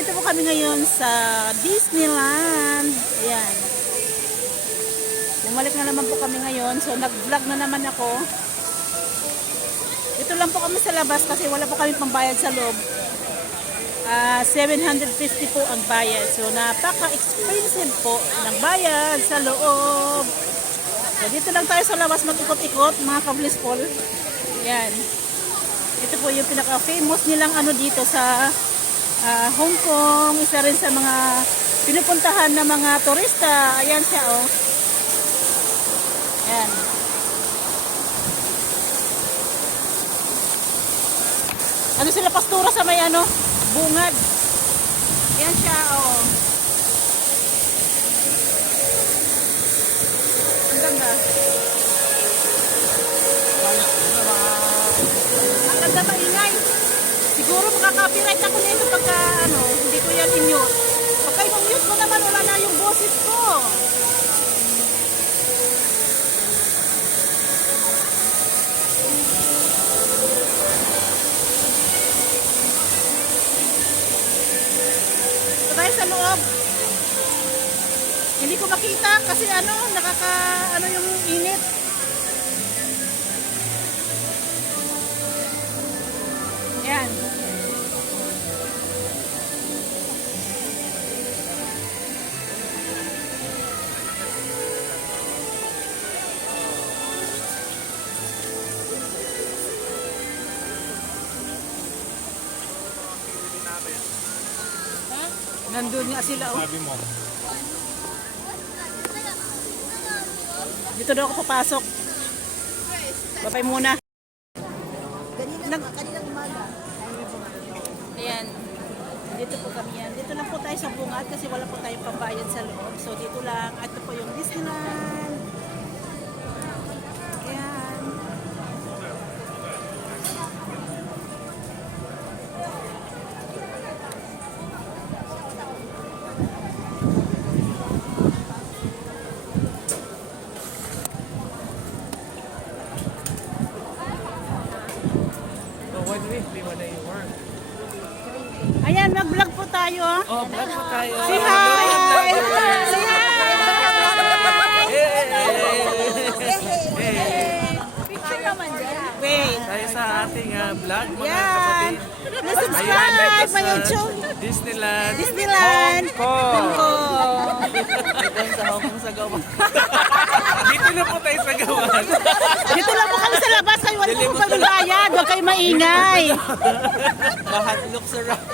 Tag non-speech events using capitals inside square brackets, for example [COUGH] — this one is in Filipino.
nandito po kami ngayon sa Disneyland. Ayan. Bumalik na naman po kami ngayon, so nag-vlog na naman ako. Ito lang po kami sa labas kasi wala po kami pambayad sa loob. Ah, 750 po ang bayad. So napaka-expensive po ng bayad sa loob. So, dito lang tayo sa labas mag-ikot-ikot, mga ka-bless po. Yan. Ito po yung pinaka-famous nilang ano dito sa ah, Hong Kong. Isa rin sa mga pinupuntahan ng mga turista. Ayan siya, oh. Ayan. Ano sila pastura sa may ano? Bungad. Ayan siya, oh. Makaka-copyright ako nito pagka ano, hindi ko yan in-mute. Pagka i-mute ko naman, wala na yung boses ko. Ito tayo sa loob. Hindi ko makita kasi ano, nakaka, ano yung init. Yan. Nandun nga sila. Oh. Sabi mo. Dito daw ako papasok. Babay muna. Nag... Ayan. Dito po kami yan. Dito lang po tayo sa bungad kasi wala po tayong pambayad sa loob. So dito lang. At ito po yung Disneyland. Yung work. Ayan, mag-vlog po tayo. ah. Oh, vlog po tayo. Say hi! Say hi! Tayo sa ating ah, vlog mga Yan. kapatid. Please subscribe dito my sa YouTube. Disneyland. Disneyland. Hong Kong. Hong Kong. Ito sa Hong Kong sa gawan. [LAUGHS] dito na po tayo sa gawan. Dito lang po kami sa labas. Po kami bayad. Huwag kayo maingay. [LAUGHS] Lahat looks around.